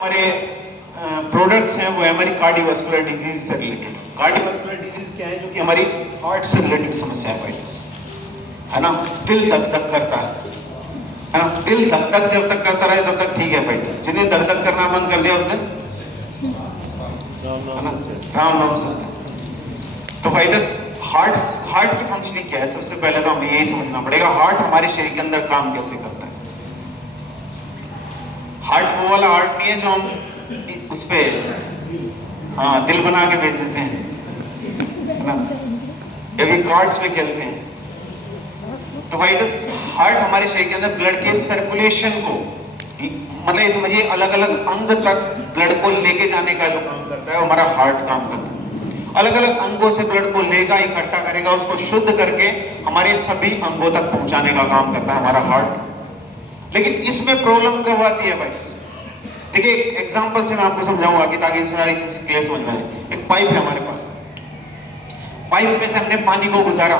हमारे प्रोडक्ट्स हैं वो हमारी कार्डियोवास्कुलर डिजीज से रिलेटेड। कार्डियोवास्कुलर डिजीज क्या है? जो कि हमारी हार्ट से रिलेटेड समस्या है फाइटर्स, है ना। दिल धक धक करता है ना। दिल धक धक जब तक करता रहे तब तक ठीक है फाइटर्स। जिन्हें धक धक करना बंद कर दिया उसे है ना राम नाम से। तो फाइटर्स हार्ट की फंक्शनिंग क्या है? सबसे पहले तो हमें यही समझना पड़ेगा हार्ट हमारे शरीर के अंदर काम कैसे करता है। हार्ट वो वाला हार्ट नहीं है जो हम उस पे दिल बना के भेज देते हैं ना, या भी कार्ड्स पे खेलते हैं। तो फाइटर्स हार्ट हमारे शरीर के अंदर ब्लड के सर्कुलेशन को, मतलब ये समझिए अलग अलग अंग तक ब्लड को लेके जाने का जो काम करता है वो हमारा हार्ट काम करता है। अलग अलग अंगों से ब्लड को लेगा, इकट्ठा करेगा, उसको शुद्ध करके हमारे सभी अंगों तक पहुंचाने का काम करता है हमारा हार्ट। लेकिन इसमें प्रॉब्लम कब आती है भाई? देखिए एक एग्जांपल से मैं आपको समझाऊंगा कि ताकि सारी चीजें क्लियर समझ में आए। एक पाइप है हमारे पास, पाइप में से हमने पानी को गुजारा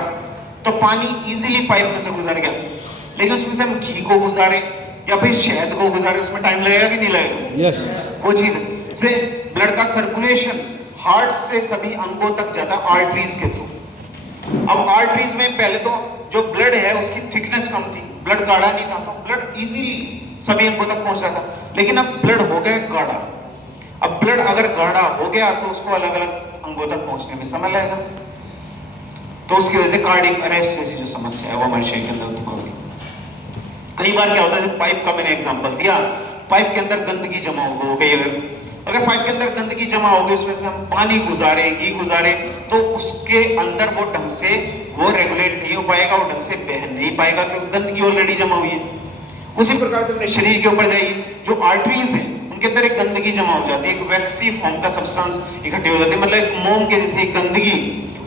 तो पानी इजीली पाइप में से गुजर गया, लेकिन उसमें से हम घी को गुजारे या फिर शहद को गुजारे, उसमें टाइम लगेगा कि नहीं लगेगा? यस। वो चीज से ब्लड का सर्कुलेशन हार्ट से सभी अंगों तक जाता आर्टरीज के थ्रू। अब आर्टरीज में पहले तो जो ब्लड है उसकी थिकनेस कम थी, ब्लड गाढ़ा नहीं था, तो ब्लड इजीली सभी अंगों तक पहुंच रहा था। लेकिन अब ब्लड हो गया गाढ़ा। अब ब्लड अगर गाढ़ा हो गया तो उसको अलग अलग अंगों तक पहुंचने में समय लगेगा, तो उसकी वजह से कार्डियक अरेस्ट जैसी जो समस्या है वो हमारे शरीर के अंदर उत्पन्न होगी। कई बार क्या होता है, जब पाइप का मैंने एग्जांपल दिया, पाइप के अंदर गंदगी जमा हो गई, अगर पाइप के अंदर गंदगी जमा हो गई, उसमें से हम पानी गुजारे, घी गुजारे, तो उसके अंदर वो ढंग से वो रेगुलेट नहीं हो पाएगा, वो ढंग से बह नहीं पाएगा क्योंकि गंदगी ऑलरेडी जमा हुई है। उसी प्रकार से अपने शरीर के ऊपर जाइए, जो आर्टरीज है उनके अंदर एक गंदगी जमा हो जाती है, एक वैक्सी फॉर्म का सब्सटेंस इकट्ठे हो जाते हैं, मतलब एक मोम के जैसे गंदगी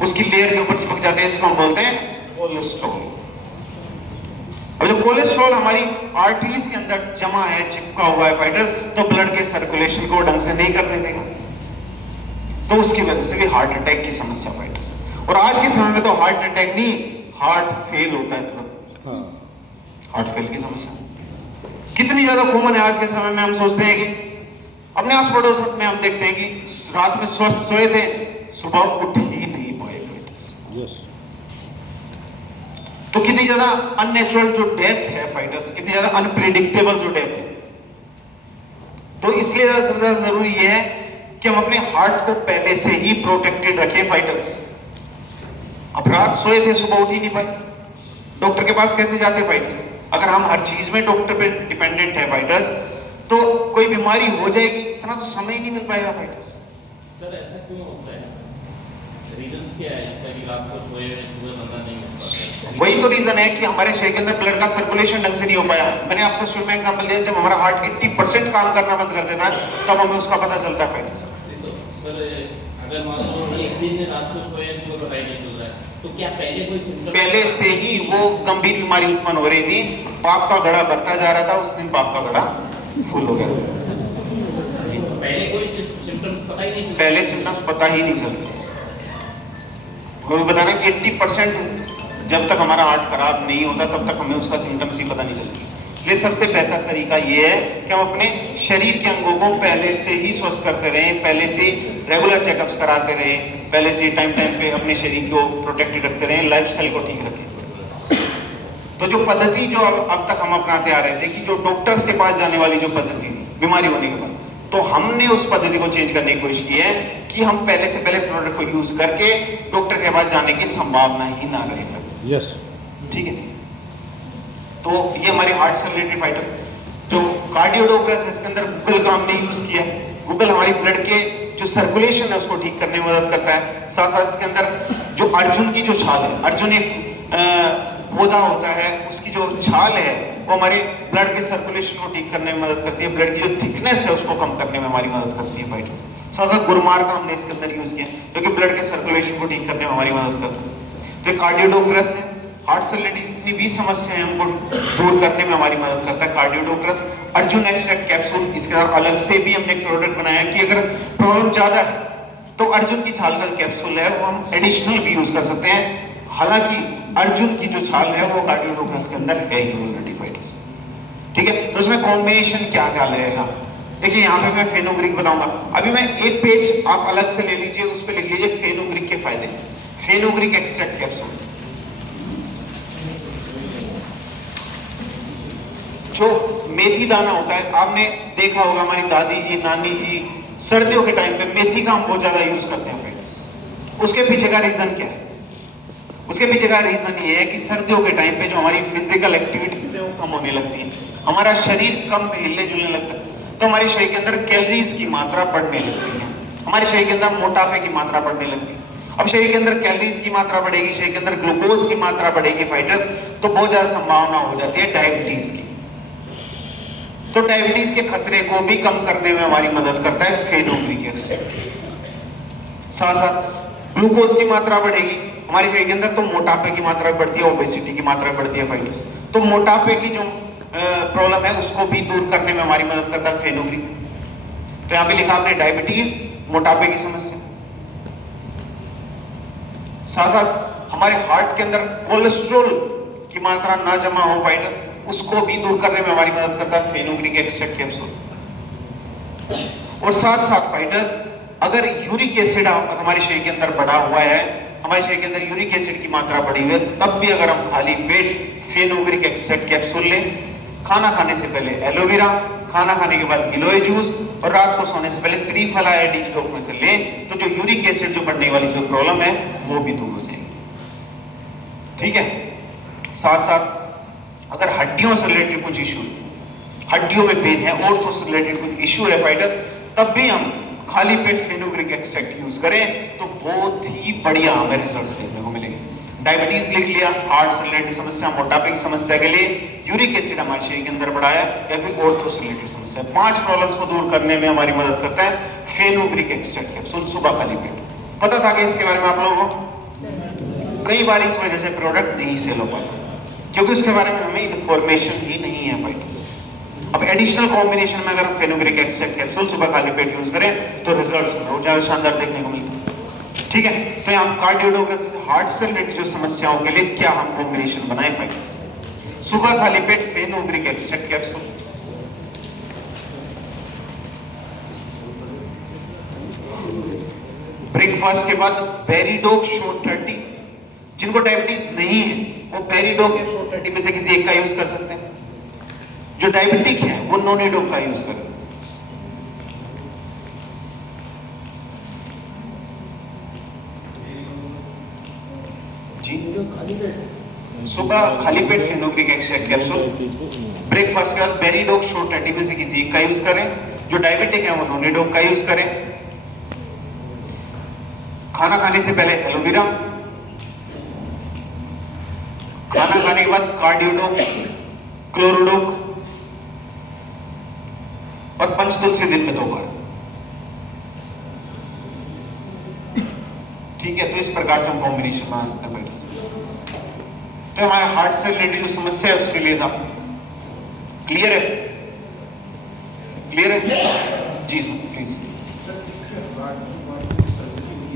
उसकी लेयर के ऊपर चिपक जाते हैं, इसको हम बोलते हैं कोलेस्ट्रॉल। अब जो कोलेस्ट्रॉल हमारी आर्टरीज के अंदर जमा है, चिपका हुआ है फाइटर्स, तो ब्लड के सर्कुलेशन को ढंग से नहीं करने देगा, तो उसकी वजह से भी हार्ट अटैक की समस्या फाइटर्स। और आज के समय में तो हार्ट अटैक नहीं, हार्ट फेल होता है तुरंत। हार्ट फेल की समस्या कितनी ज्यादा कॉमन है आज के समय में। हम सोचते हैं कि अपने आस पड़ोस में हम देखते हैं कि रात में स्वस्थ सोए थे, सुबह उठ ही नहीं पाए फाइटर्स। यस। तो कितनी ज्यादा अननेचुरल जो डेथ है फाइटर्स, कितनी ज्यादा अनप्रेडिक्टेबल जो डेथ है। तो इसलिए सबसे ज्यादा जरूरी यह है कि हम अपने हार्ट को पहले से ही प्रोटेक्टेड रखें फाइटर्स। अब रात सोए थे, सुबह उठ ही नहीं पाए, डॉक्टर के पास कैसे जाते फाइटर्स? अगर हम हर चीज में डॉक्टर पे डिपेंडेंट है फाइटर्स, तो कोई बीमारी हो जाएगी, इतना तो समय ही नहीं मिल पाएगा फाइटर्स। सर ऐसा क्यों होता है? रीजंस क्या है इसका कि रात को सोए सुबह धंधा नहीं होता? वही तो रीजन है कि हमारे शरीर के अंदर ब्लड का सर्कुलेशन ढंग से नहीं हो पाया। मैंने आपको शुरू में एग्जांपल दिया, जब हमारा हार्ट 80% काम करना बंद कर देता है तब हमें उसका पता चलता है फाइटर्स। तो सर अगर मान लो एक दिन रात को सोए सुबह पता ही नहीं चल रहा है, तो क्या पहले कोई सिम्टम? पहले से ही वो गंभीर बीमारी उत्पन्न हो रही थी, पाप का घड़ा बढ़ता जा रहा था, उस दिन पाप का घड़ा फुल हो गया। पहले कोई सिम्टम्स पता ही नहीं चलता? पहले सिम्टम्स पता ही नहीं चलते। कोई बताना कि 80% जब तक हमारा हार्ट खराब नहीं होता तब तक हमें उसका सिम्टम्स ही पता नहीं चलती। इसलिए सबसे बेहतर तरीका ये है कि हम अपने शरीर के अंगों को पहले से ही स्वस्थ करते रहें, पहले से रेगुलर चेकअप्स कराते रहें, पहले से टाइम टाइम पे अपने शरीर को प्रोटेक्टेड रखते रहें, लाइफस्टाइल को ठीक रखें। तो जो पद्धति जो अब तक हम अपनाते आ रहे थे कि जो डॉक्टर्स के पास जाने वाली जो पद्धति थी बीमारी होने के बाद, तो हमने उस पद्धति को चेंज करने की कोशिश की है कि हम पहले से पहले प्रोडक्ट को यूज करके डॉक्टर के पास जाने की संभावना ही ना रहे। यस। ठीक है। तो ये हमारे हार्ट से रिलेटेड फाइटर्स। जो कार्डियोडोग्रास है इसके अंदर गूगल का हमने यूज किया। गूगल हमारी ब्लड के जो सर्कुलेशन है उसको ठीक करने में मदद करता है। साथ साथ इसके अंदर जो अर्जुन की जो छाल है, अर्जुन एक पौधा होता है, उसकी जो छाल है वो हमारे ब्लड के सर्कुलेशन को ठीक करने में मदद करती है, ब्लड की जो थिकनेस है उसको कम करने में हमारी मदद करती है फाइटर्स। साथ साथ गुरमार का हमने इसके अंदर यूज किया जो कि ब्लड के सर्कुलेशन को ठीक करने में हमारी मदद करता है। तो कार्डियोडोग्रास है, हार्ट से रिलेटेड जितनी भी समस्याएं हैं उनको दूर करने में हमारी मदद करता है कार्डियोडोग्रास। अर्जुन एक्सट्रैक्ट कैप्सूल, इसके साथ अलग से भी हमने एक प्रोडक्ट बनाया कि अगर प्रॉब्लम ज्यादा है तो अर्जुन की छाल का कैप्सूल है वो हम एडिशनल भी यूज कर सकते हैं। हालांकि अर्जुन की जो छाल है वो कार्डियोडोग्रास के अंदर है ही ऑलरेडी फाइटर्स। ठीक है। तो इसमें कॉम्बिनेशन क्या क्या लगेगा? देखिए यहाँ पे मैं फेनुग्रीक बताऊंगा। अभी मैं एक पेज आप अलग से ले लीजिए, उस पे लिख लीजिए फेनुग्रीक के फायदे। फेनुग्रीक एक्सट्रैक्ट कैप्सूल, जो मेथी दाना होता है, आपने देखा होगा हमारी दादी जी, नानी जी सर्दियों के टाइम पे मेथी का हम बहुत ज्यादा यूज करते हैं फ्रेंड्स। उसके पीछे का रीजन क्या है? उसके पीछे का रीजन ये है कि सर्दियों के टाइम पे जो हमारी फिजिकल एक्टिविटीज है वो कम होने लगती है, हमारा शरीर कम हिलने जुलने लगता है, तो हमारे शरीर के अंदर कैलोरीज की मात्रा बढ़ने लगती है, हमारे शरीर के अंदर मोटापे की मात्रा बढ़ने लगती है। अब शरीर के अंदर कैलोरीज की मात्रा बढ़ेगी, शरीर के अंदर ग्लूकोज की मात्रा बढ़ेगी फाइटर्स, तो बहुत ज्यादा संभावना हो जाती है डायबिटीज की। तो डायबिटीज के खतरे को भी कम करने में हमारी मदद करता है फेनुग्रीक एक्सट्रैक्ट। साथ साथ ग्लूकोज की मात्रा बढ़ेगी हमारे शरीर के अंदर, तो मोटापे की मात्रा बढ़ती है, ओबेसिटी की मात्रा बढ़ती है फाइटर्स। तो मोटापे की जो प्रॉब्लम है उसको भी दूर करने में हमारी मदद करता है फेनुग्रीक। तो यहाँ पे लिखा आपने डायबिटीज, मोटापे की समस्या, साथ साथ हमारे हार्ट के अंदर कोलेस्ट्रॉल की मात्रा ना जमा हो फाइटर्स, उसको भी दूर करने में हमारी मदद करता है फेनुग्रीक एक्सट्रैक्ट कैप्सूल। और साथ साथ फाइटर्स, अगर यूरिक एसिड हमारे शरीर के अंदर बढ़ा हुआ है, हमारे शरीर के अंदर यूरिक एसिड की मात्रा बढ़ी हुई है, तब भी अगर हम खाली पेट फेनुग्रीक एक्सट्रैक्ट कैप्सूल लें, खाना खाने से पहले एलोवेरा, खाना खाने के बाद गिलोय जूस और रात को सोने से पहले त्रिफला या डी स्टॉक में से लें, तो जो यूरिक एसिड जो बढ़ने वाली जो प्रॉब्लम है वो भी दूर हो जाएगी। ठीक है। साथ साथ अगर हड्डियों से रिलेटेड कुछ इशू, हड्डियों में पेन है, ऑर्थो से रिलेटेड कुछ इशू है फाइटर्स, तब भी हम खाली पेट फेनुग्रीक एक्सट्रैक्ट यूज करें तो बहुत ही बढ़िया हमें रिजल्ट्स देखने को मिलेंगे। डायबिटीज लिख लिया, हार्ट से रिलेटेड समस्या, मोटापे की समस्या के लिए यूरिक एसिड हमारे शरीर के अंदर बढ़ाया, या फिर ऑर्थो से रिलेटेड समस्या, 5 प्रॉब्लम्स को दूर करने में हमारी मदद करता है फेनुग्रीक एक्सट्रैक्ट कैप्सूल सुबह खाली पेट। पता था कि इसके बारे में आप लोगों को? कई बार इस वजह से प्रोडक्ट नहीं सेल हो पाता क्योंकि उसके बारे में हमें इंफॉर्मेशन ही नहीं है फाइटर्स। अब एडिशनल कॉम्बिनेशन में अगर हम फेनुग्रीक एक्सट्रैक्ट कैप्सूल सुबह खाली पेट यूज करें तो रिजल्ट्स बहुत ज्यादा शानदार देखने को मिलते हैं। ठीक है। तो यहाँ कार्डियोडोग्राफी, हार्ट से रिलेटेड जो समस्याओं के लिए क्या हम कॉम्बिनेशन बनाए फाइटर्स? सुबह खाली पेट फेनुग्रीक एक्सट्रैक्ट कैप्सूल, ब्रेकफास्ट के बाद बेरीडोग शॉर्ट 30, जिनको डायबिटीज नहीं है वो बेरीडोग या शॉर्ट 30 में से किसी एक का यूज कर सकते हैं। जो डायबिटिक है वो नोनिडोग का यूज करें। जी, सुबह खाली पेट फेनुग्रीक एक्सट्रैक्ट कैप्सूल, ब्रेकफास्ट के बाद बेरीडोग शॉर्ट 30 में से किसी एक का यूज करें। जो डायबिटिक है वो नोनिडोग का यूज करें। खाना खाने से पहले एलोवेरा, खाना खाने के बाद कार्डियोडोग, क्लोरोडोग और पंचतुलसी दिन में 2 बार। ठीक है। तो इस प्रकार से हम कॉम्बिनेशन बना सकते हैं। तो हमारे हार्ट से रिलेटेड जो समस्या है उसके लिए था। क्लियर है? क्लियर है जी सर, प्लीज।